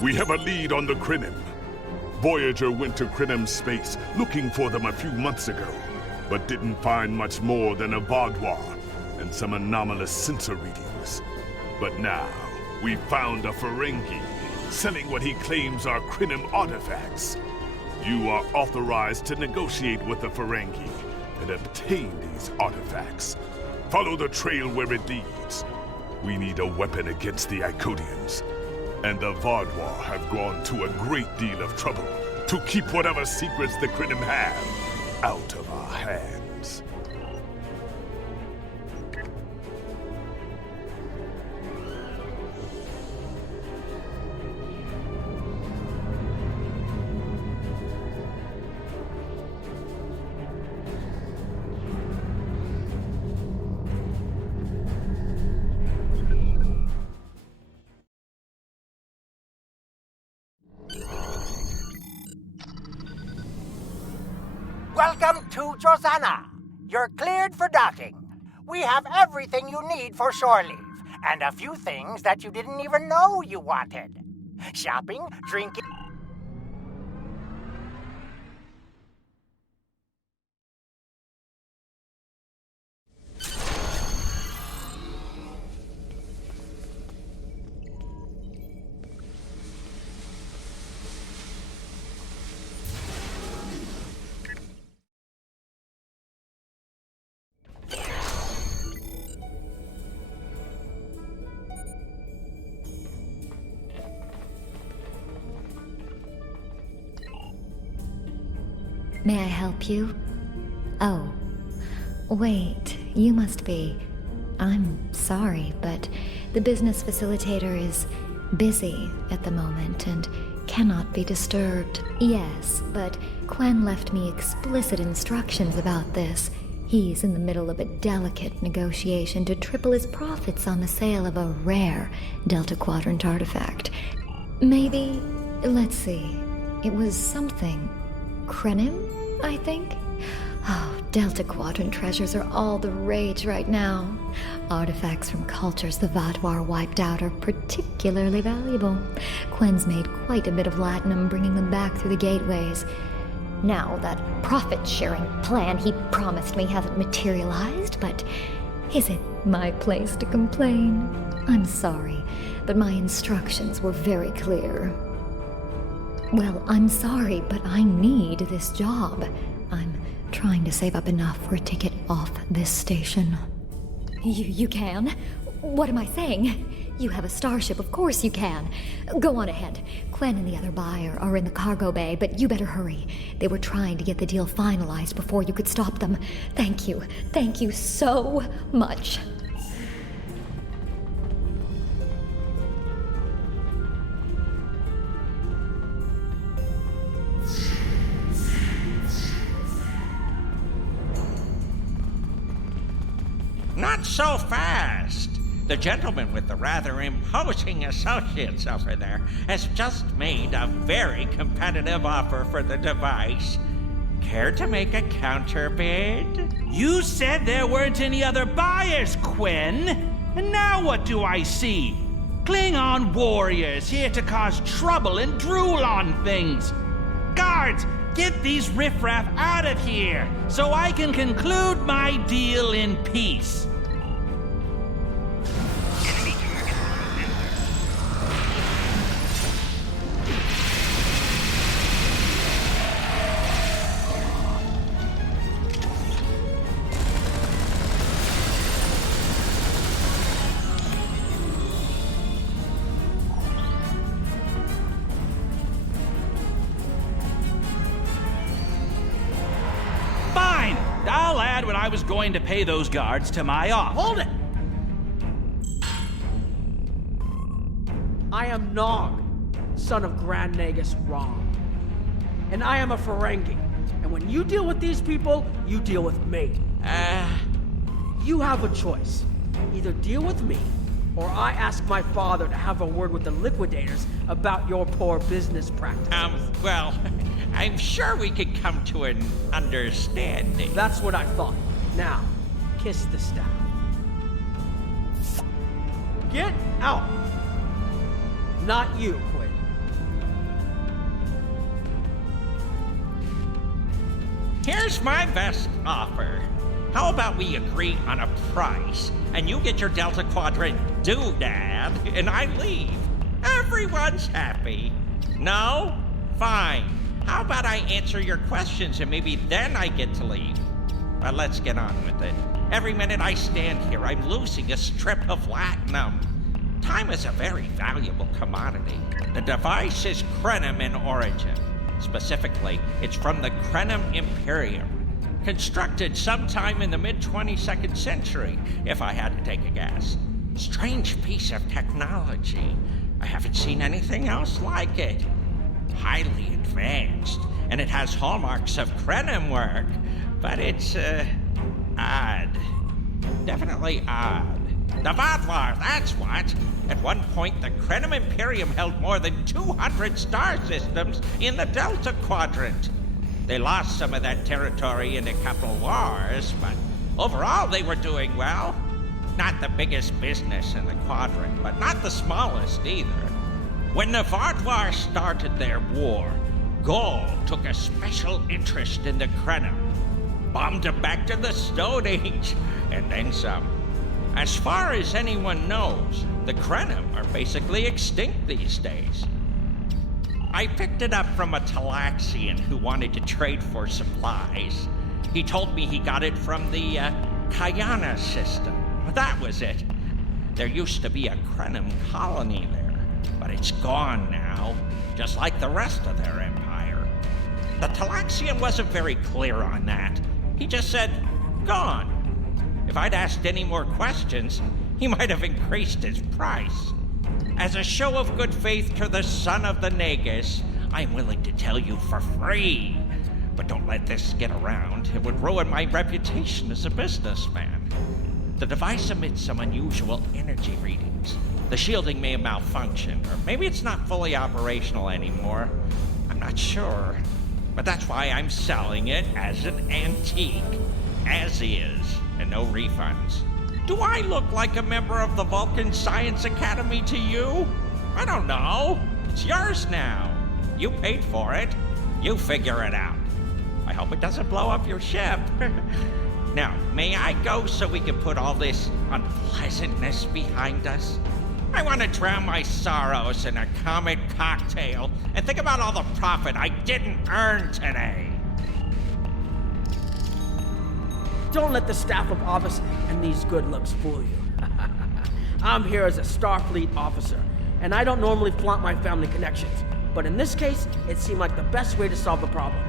We have a lead on the Krenium. Voyager went to Krenium space looking for them a few months ago, but didn't find much more than a boudoir and some anomalous sensor readings. But now, we found a Ferengi selling what he claims are Krenium artifacts. You are authorized to negotiate with the Ferengi and obtain these artifacts. Follow the trail where it leads. We need a weapon against the Icodians. And the Vardwar have gone to a great deal of trouble to keep whatever secrets the Krenium have out of our hands. Welcome to Josana. You're cleared for docking. We have everything you need for shore leave, and a few things that you didn't even know you wanted. Shopping, drinking... May I help you? Oh, wait, you must be... I'm sorry, but the business facilitator is busy at the moment and cannot be disturbed. Yes, but Quen left me explicit instructions about this. He's in the middle of a delicate negotiation to triple his profits on the sale of a rare Delta Quadrant artifact. Maybe, let's see, it was something... Krenium, I think? Oh, Delta Quadrant treasures are all the rage right now. Artifacts from cultures the Vatwar wiped out are particularly valuable. Quen's made quite a bit of latinum bringing them back through the gateways. Now, that profit-sharing plan he promised me hasn't materialized, but is it my place to complain? I'm sorry, but my instructions were very clear. Well, I'm sorry, but I need this job. I'm trying to save up enough for a ticket off this station. You can? What am I saying? You have a Starship, of course you can. Go on ahead. Quen and the other buyer are in the cargo bay, but you better hurry. They were trying to get the deal finalized before you could stop them. Thank you. Thank you so much. Not so fast. The gentleman with the rather imposing associates over there has just made a very competitive offer for the device. Care to make a counterbid? You said there weren't any other buyers, Quen. And now what do I see? Klingon warriors here to cause trouble and drool on things. Guards, get these riffraff out of here so I can conclude my deal in peace. I'll add what I was going to pay those guards to my offer. Hold it! I am Nog, son of Grand Nagus Rom. And I am a Ferengi. And when you deal with these people, you deal with me. You have a choice. Either deal with me, or I ask my father to have a word with the liquidators about your poor business practices. Well, I'm sure we could come to an understanding. That's what I thought. Now, kiss the staff. Get out! Not you, Quinn. Here's my best offer. How about we agree on a price, and you get your Delta Quadrant doodad, and I leave? Everyone's happy. No? Fine. How about I answer your questions, and maybe then I get to leave? But let's get on with it. Every minute I stand here, I'm losing a strip of latinum. Time is a very valuable commodity. The device is Krenium in origin. Specifically, it's from the Krenium Imperium. Constructed sometime in the mid-22nd century, if I had to take a guess. Strange piece of technology. I haven't seen anything else like it. Highly advanced, and it has hallmarks of Krenium work, but it's, odd. Definitely odd. The Vadlar, that's what! At one point, the Krenium Imperium held more than 200 star systems in the Delta Quadrant. They lost some of that territory in a couple wars, but overall they were doing well. Not the biggest business in the quadrant, but not the smallest either. When the Vadlar started their war, Gaul took a special interest in the Krenium. Bombed them back to the Stone Age, and then some. As far as anyone knows, the Krenium are basically extinct these days. I picked it up from a Talaxian who wanted to trade for supplies. He told me he got it from the Kayana system. That was it. There used to be a Krenium colony there, but it's gone now, just like the rest of their empire. The Talaxian wasn't very clear on that. He just said, gone. If I'd asked any more questions, he might have increased his price. As a show of good faith to the son of the Nagus, I'm willing to tell you for free. But don't let this get around. It would ruin my reputation as a businessman. The device emits some unusual energy readings. The shielding may have malfunctioned, or maybe it's not fully operational anymore. I'm not sure. But that's why I'm selling it as an antique. As is, and no refunds. Do I look like a member of the Vulcan Science Academy to you? I don't know. It's yours now. You paid for it. You figure it out. I hope it doesn't blow up your ship. Now, may I go so we can put all this unpleasantness behind us? I want to drown my sorrows in a comet cocktail and think about all the profit I didn't earn today. Don't let the staff of office and these good looks fool you. I'm here as a Starfleet officer, and I don't normally flaunt my family connections. But in this case, it seemed like the best way to solve the problem.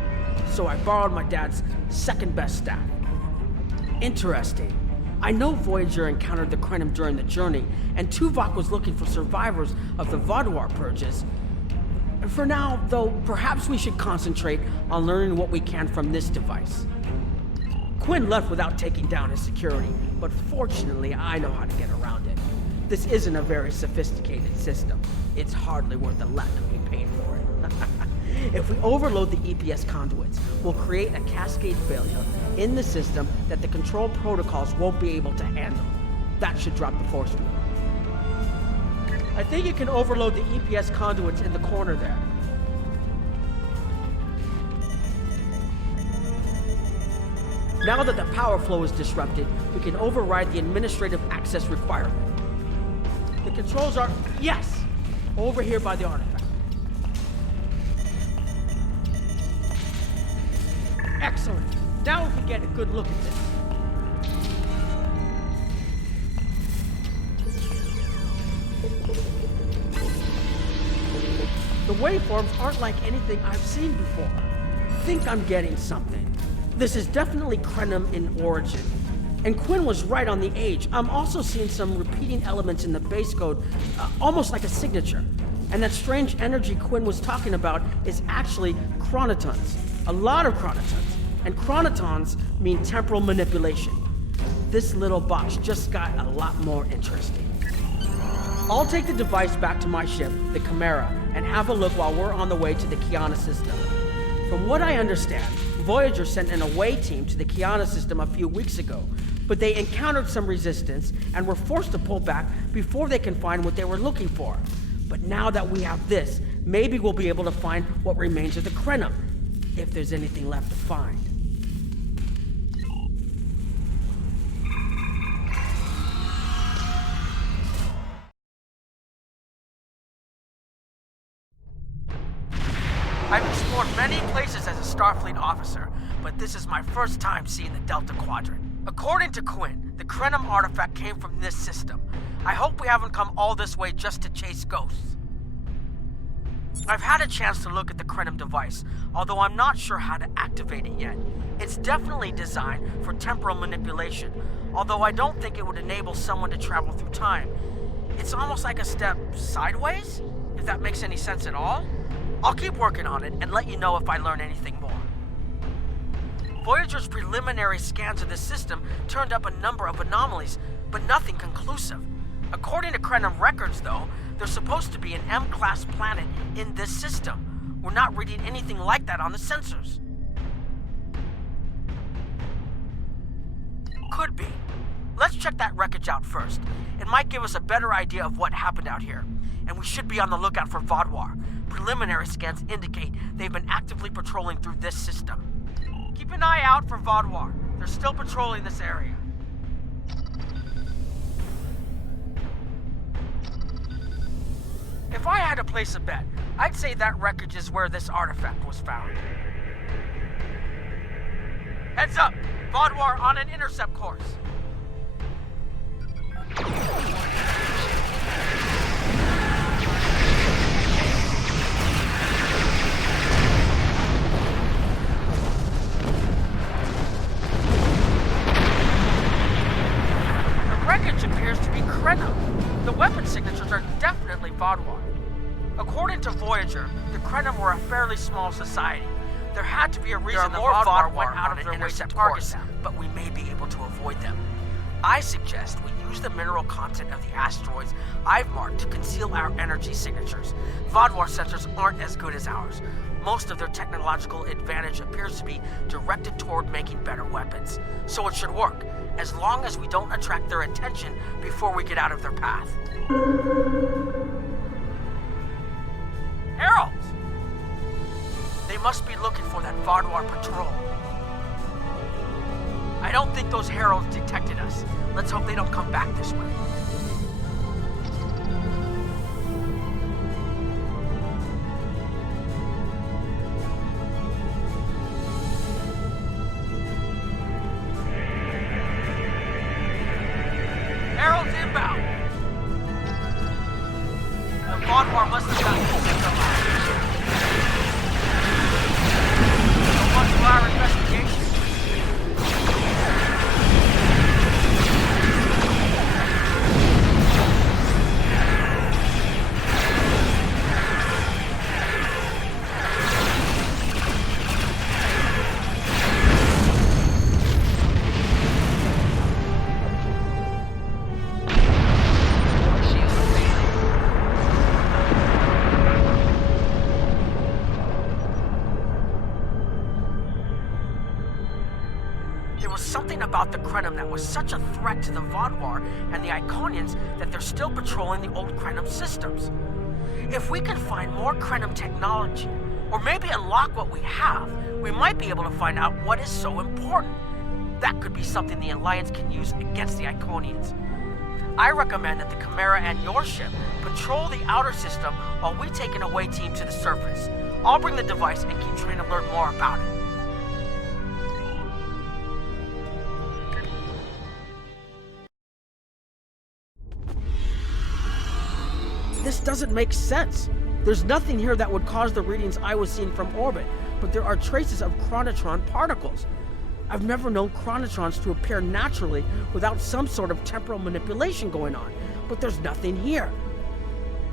So I borrowed my dad's second best staff. Interesting. I know Voyager encountered the Krenium during the journey, and Tuvok was looking for survivors of the Vadlar purges. For now, though, perhaps we should concentrate on learning what we can from this device. Quinn left without taking down his security, but fortunately I know how to get around it. This isn't a very sophisticated system. It's hardly worth the latinum we paid for it. If we overload the EPS conduits, we'll create a cascade failure in the system that the control protocols won't be able to handle. That should drop the force field. I think you can overload the EPS conduits in the corner there. Now that the power flow is disrupted, we can override the administrative access requirement. The controls are, yes, over here by the artifact. Excellent. Now we can get a good look at this. The waveforms aren't like anything I've seen before. I think I'm getting something. This is definitely Krenium in origin. And Quinn was right on the age. I'm also seeing some repeating elements in the base code, almost like a signature. And that strange energy Quinn was talking about is actually chronotons. A lot of chronotons. And chronotons mean temporal manipulation. This little box just got a lot more interesting. I'll take the device back to my ship, the Chimera, and have a look while we're on the way to the Kiana system. From what I understand, Voyager sent an away team to the Kiana system a few weeks ago, but they encountered some resistance and were forced to pull back before they can find what they were looking for. But now that we have this, maybe we'll be able to find what remains of the Krenium, if there's anything left to find. I've explored many places as a Starfleet officer, but this is my first time seeing the Delta Quadrant. According to Quinn, the Krenium artifact came from this system. I hope we haven't come all this way just to chase ghosts. I've had a chance to look at the Krenium device, although I'm not sure how to activate it yet. It's definitely designed for temporal manipulation, although I don't think it would enable someone to travel through time. It's almost like a step sideways, if that makes any sense at all. I'll keep working on it and let you know if I learn anything more. Voyager's preliminary scans of the system turned up a number of anomalies, but nothing conclusive. According to Krenium records, though, there's supposed to be an M-class planet in this system. We're not reading anything like that on the sensors. Could be. Let's check that wreckage out first. It might give us a better idea of what happened out here. And we should be on the lookout for Vaadwaur. Preliminary scans indicate they've been actively patrolling through this system. Keep an eye out for Vaadwaur. They're still patrolling this area. If I had to place a bet, I'd say that wreckage is where this artifact was found. Heads up! Vaadwaur on an intercept course. The wreckage appears to be Krenium. The weapon signatures are definitely Vaadwaur. According to Voyager, the Krenium were a fairly small society. There had to be a reason the Vaadwaur went out of their intercept course, but we may be able to avoid them. I suggest we use the mineral content of the asteroids I've marked to conceal our energy signatures. Vaadwaur sensors aren't as good as ours. Most of their technological advantage appears to be directed toward making better weapons. So it should work, as long as we don't attract their attention before we get out of their path. Heralds! They must be looking for that Vaadwaur patrol. I don't think those heralds detected us. Let's hope they don't come back this way. Heralds inbound! The Vaadwaur must have gotten into the line. So much for our investigation. There was something about the Krenium that was such a threat to the Vaadwaur and the Iconians that they're still patrolling the old Krenium systems. If we can find more Krenium technology, or maybe unlock what we have, we might be able to find out what is so important. That could be something the Alliance can use against the Iconians. I recommend that the Chimera and your ship patrol the outer system while we take an away team to the surface. I'll bring the device and keep trying to learn more about it. This doesn't make sense. There's nothing here that would cause the readings I was seeing from orbit, but there are traces of chronotron particles. I've never known chronotrons to appear naturally without some sort of temporal manipulation going on, but there's nothing here.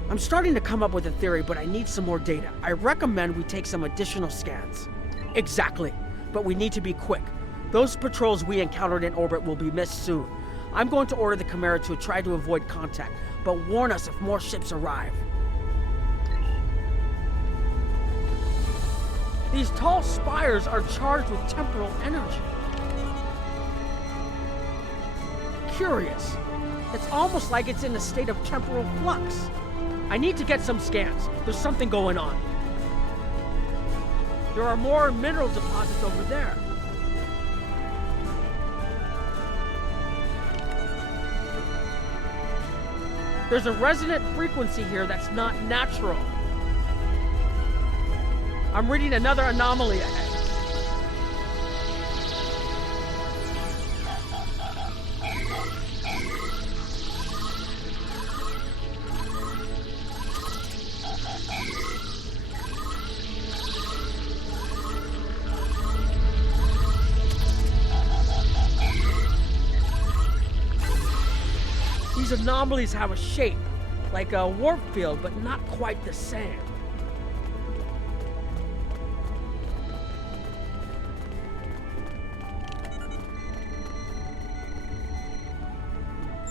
I'm starting to come up with a theory, but I need some more data. I recommend we take some additional scans. Exactly, but we need to be quick. Those patrols we encountered in orbit will be missed soon. I'm going to order the Chimera to try to avoid contact, but warn us if more ships arrive. These tall spires are charged with temporal energy. Curious. It's almost like it's in a state of temporal flux. I need to get some scans. There's something going on. There are more mineral deposits over there. There's a resonant frequency here that's not natural. I'm reading another anomaly ahead. These anomalies have a shape, like a warp field, but not quite the same.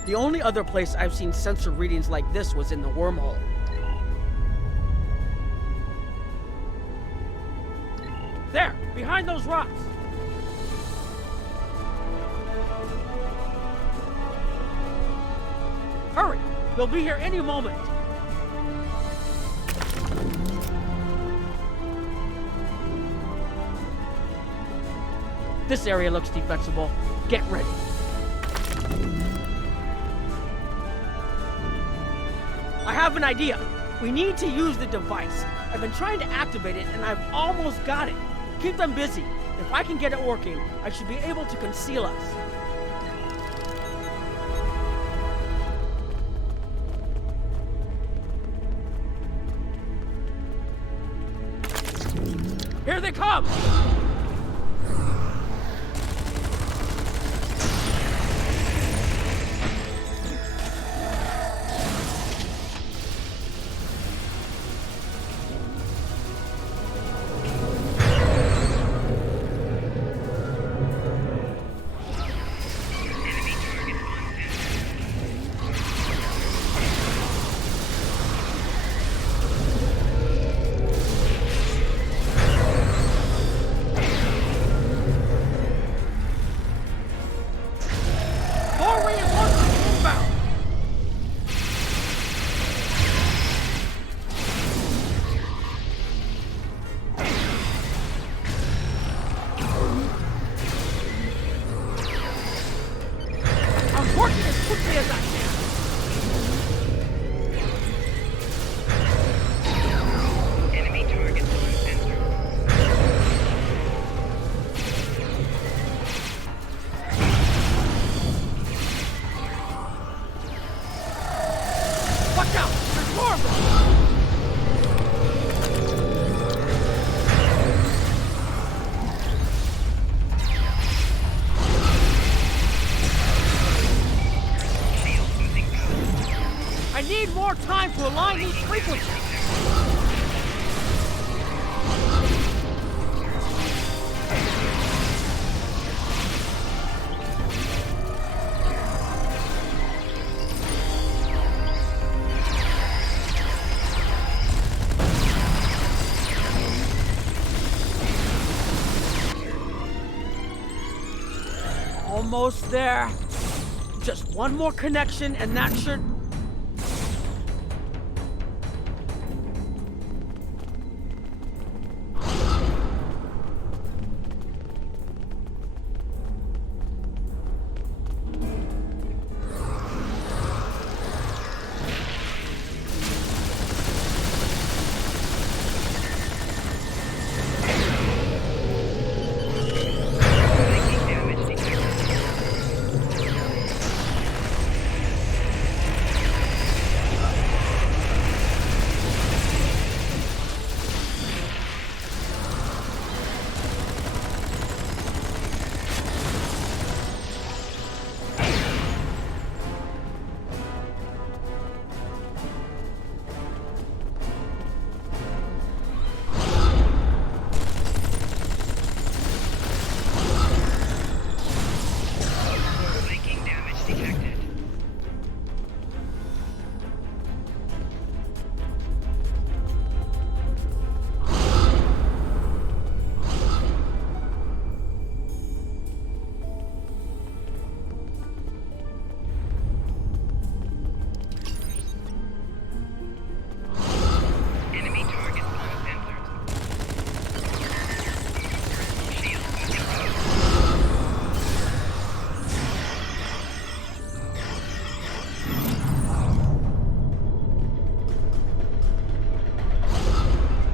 The only other place I've seen sensor readings like this was in the wormhole. There, behind those rocks. Hurry! They'll be here any moment. This area looks defensible. Get ready. I have an idea. We need to use the device. I've been trying to activate it, and I've almost got it. Keep them busy. If I can get it working, I should be able to conceal us. Here they come! Time to align these frequencies. Almost there. Just one more connection and that should...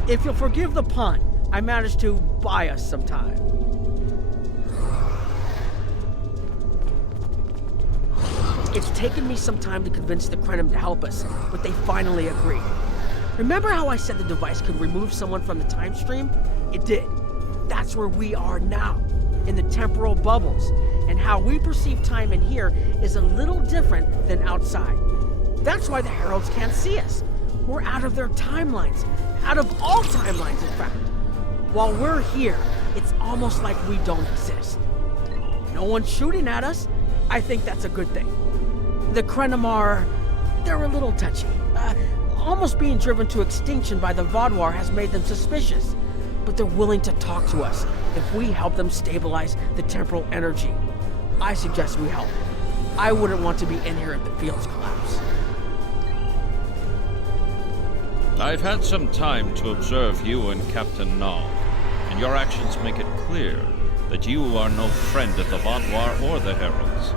If you'll forgive the pun, I managed to buy us some time. It's taken me some time to convince the Krenium to help us, but they finally agreed. Remember how I said the device could remove someone from the time stream? It did. That's where we are now, in the temporal bubbles, and how we perceive time in here is a little different than outside. That's why the Heralds can't see us. We're out of their timelines, out of all timelines, in fact. While we're here, it's almost like we don't exist. No one's shooting at us. I think that's a good thing. The Krenium are... they're a little touchy. Almost being driven to extinction by the Vaadwaur has made them suspicious. But they're willing to talk to us if we help them stabilize the temporal energy. I suggest we help. I wouldn't want to be in here if the fields collapse. I've had some time to observe you and Captain Nog, and your actions make it clear that you are no friend of the Vaadwaur or the Heralds.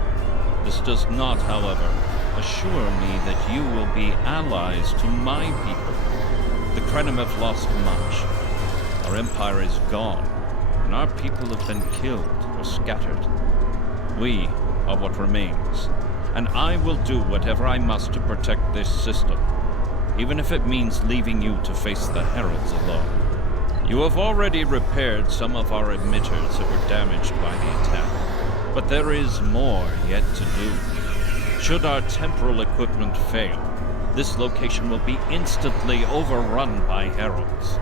This does not, however, assure me that you will be allies to my people. The Krenium have lost much. Our empire is gone, and our people have been killed or scattered. We are what remains, and I will do whatever I must to protect this system, even if it means leaving you to face the Heralds alone. You have already repaired some of our emitters that were damaged by the attack, but there is more yet to do. Should our temporal equipment fail, this location will be instantly overrun by Heralds.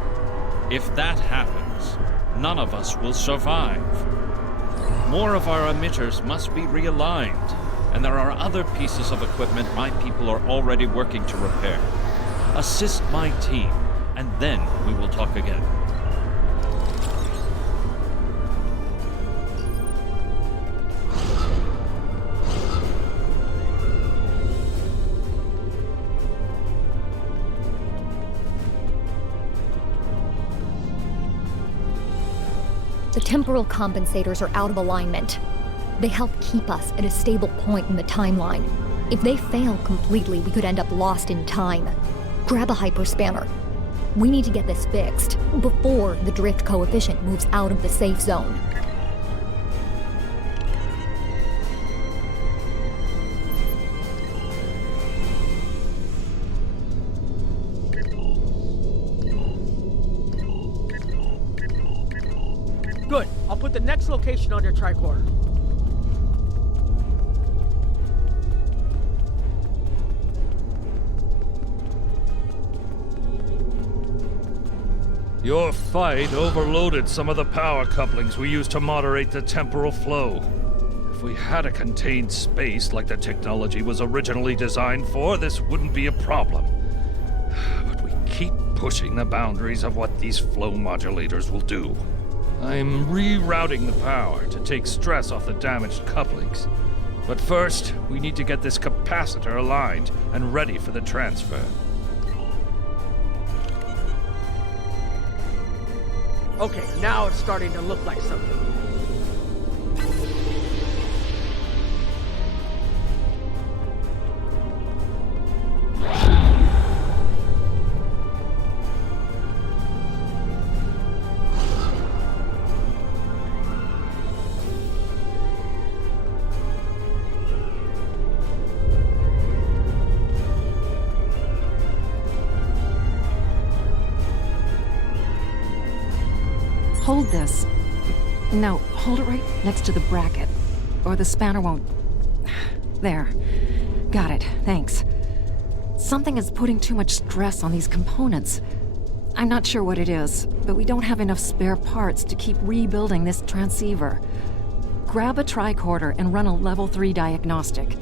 If that happens, none of us will survive. More of our emitters must be realigned, and there are other pieces of equipment my people are already working to repair. Assist my team, and then we will talk again. The temporal compensators are out of alignment. They help keep us at a stable point in the timeline. If they fail completely, we could end up lost in time. Grab a hyperspanner. We need to get this fixed before the drift coefficient moves out of the safe zone. Good. I'll put the next location on your tricorder. Your fight overloaded some of the power couplings we use to moderate the temporal flow. If we had a contained space like the technology was originally designed for, this wouldn't be a problem. But we keep pushing the boundaries of what these flow modulators will do. I'm rerouting the power to take stress off the damaged couplings. But first, we need to get this capacitor aligned and ready for the transfer. Okay, now it's starting to look like something. Hold this. No, hold it right next to the bracket, or the spanner won't... There. Got it, thanks. Something is putting too much stress on these components. I'm not sure what it is, but we don't have enough spare parts to keep rebuilding this transceiver. Grab a tricorder and run a level 3 diagnostic.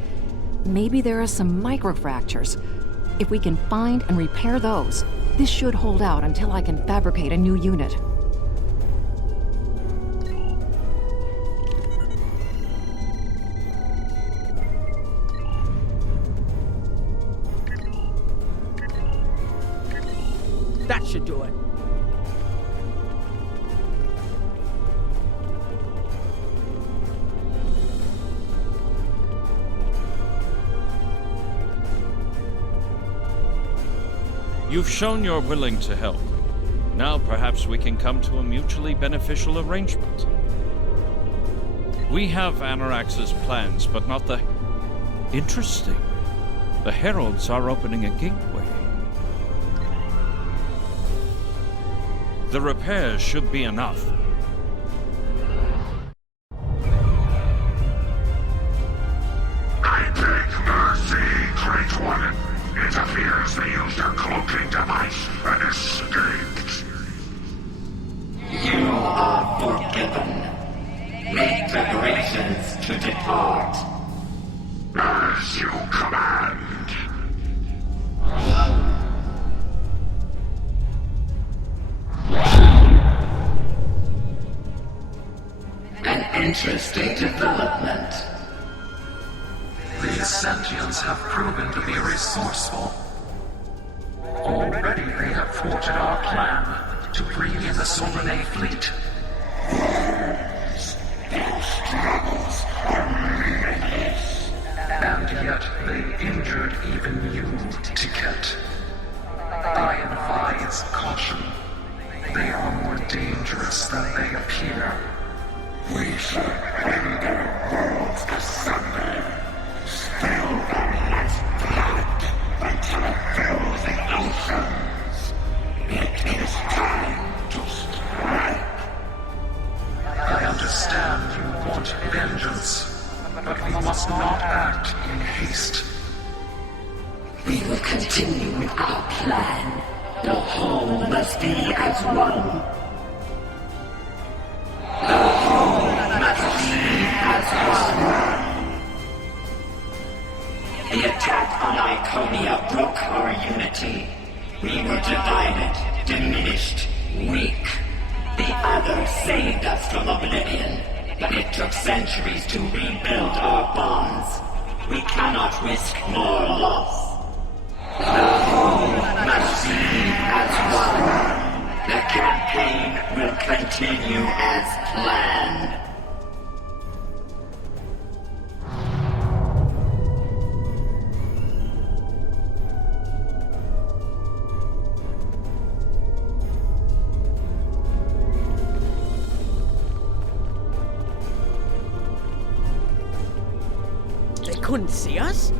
Maybe there are some microfractures. If we can find and repair those, this should hold out until I can fabricate a new unit. That should do it. You've shown you're willing to help. Now perhaps we can come to a mutually beneficial arrangement. We have Anarax's plans, but not the... Interesting. The Heralds are opening a gateway. The repairs should be enough. I beg mercy, Great One. It appears they used a cloaking device and escaped. You are forgiven. Make preparations to depart. As you command. An interesting development. These sentients have proven to be resourceful. Already they have thwarted our plan to bring in the Solanae fleet. Their struggles are limitless. And yet they injured even you, Ticket. I advise caution. They are more dangerous than they appear. We should rend their worlds asunder. Spill their blood until it fills the oceans. It is time to strike. I understand you want vengeance, but we must not act in haste. We will continue with our plan. The whole must be as one. The whole must be as one. The attack on Iconia broke our unity. We were divided, diminished, weak. The others saved us from oblivion, but it took centuries to rebuild our bonds. We cannot risk more loss. The whole must be as one. The campaign will continue as planned. They couldn't see us?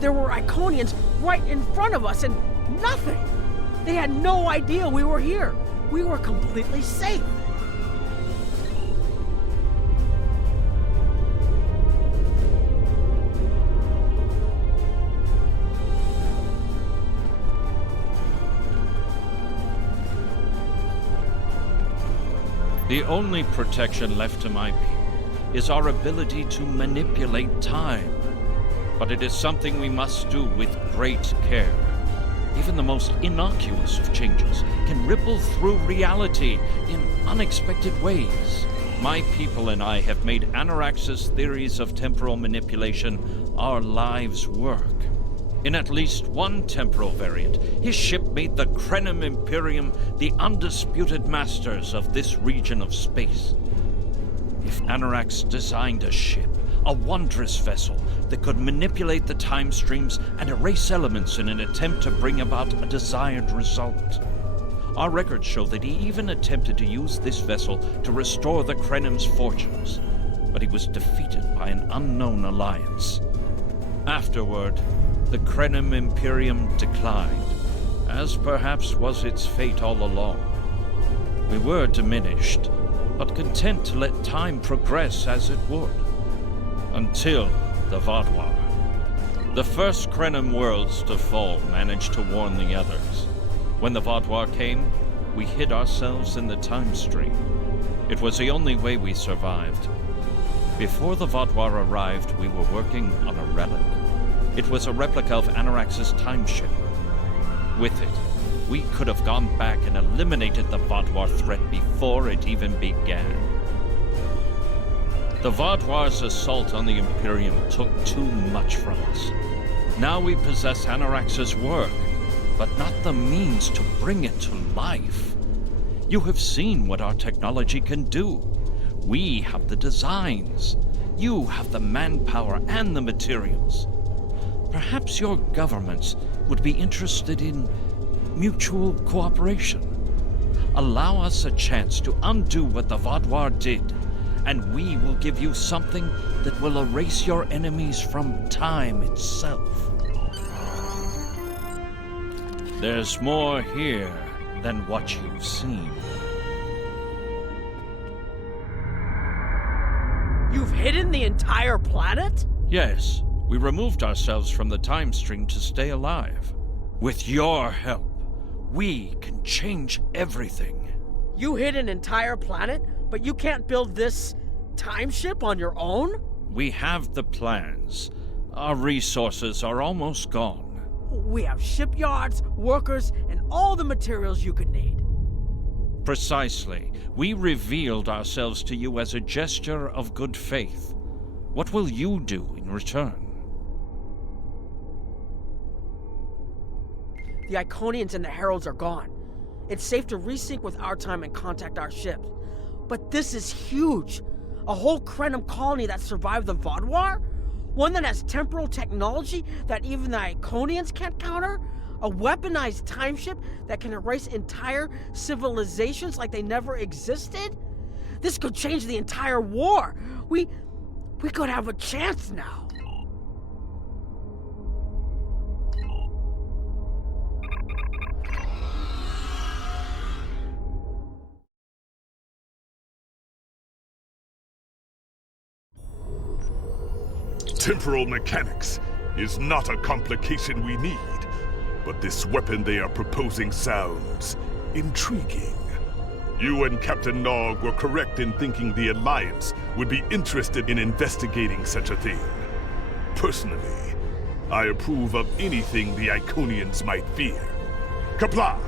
There were Iconians right in front of us and nothing! They had no idea we were here. We were completely safe. The only protection left to my people is our ability to manipulate time. But it is something we must do with great care. Even the most innocuous of changes can ripple through reality in unexpected ways. My people and I have made Anarax's theories of temporal manipulation our lives' work. In at least one temporal variant, his ship made the Krenium Imperium the undisputed masters of this region of space. If Anarax designed a ship, a wondrous vessel that could manipulate the time streams and erase elements in an attempt to bring about a desired result. Our records show that he even attempted to use this vessel to restore the Krenium's fortunes, but he was defeated by an unknown alliance. Afterward, the Krenium Imperium declined, as perhaps was its fate all along. We were diminished, but content to let time progress as it would. Until the Vaadwaur. The first Krenium worlds to fall managed to warn the others. When the Vaadwaur came, we hid ourselves in the time stream. It was the only way we survived. Before the Vaadwaur arrived, we were working on a relic. It was a replica of Anarax's time ship. With it, we could have gone back and eliminated the Vaadwaur threat before it even began. The Vaadwaur's assault on the Imperium took too much from us. Now we possess Anarax's work, but not the means to bring it to life. You have seen what our technology can do. We have the designs. You have the manpower and the materials. Perhaps your governments would be interested in mutual cooperation. allow us a chance to undo what the Vaadwaur did, and we will give you something that will erase your enemies from time itself. There's more here than what you've seen. You've hidden the entire planet? Yes, we removed ourselves from the time stream to stay alive. With your help, we can change everything. You hid an entire planet, but you can't build this time ship on your own? We have the plans. Our resources are almost gone. We have shipyards, workers, and all the materials you could need. Precisely. We revealed ourselves to you as a gesture of good faith. What will you do in return? The Iconians and the Heralds are gone. It's safe to resync with our time and contact our ships. But this is huge. A whole Krenium colony that survived the Vaadwaur? One that has temporal technology that even the Iconians can't counter? A weaponized time ship that can erase entire civilizations like they never existed? This could change the entire war. We could have a chance now. Temporal mechanics is not a complication we need, but this weapon they are proposing sounds intriguing. You and Captain Nog were correct in thinking the Alliance would be interested in investigating such a thing. Personally, I approve of anything the Iconians might fear. Kapla!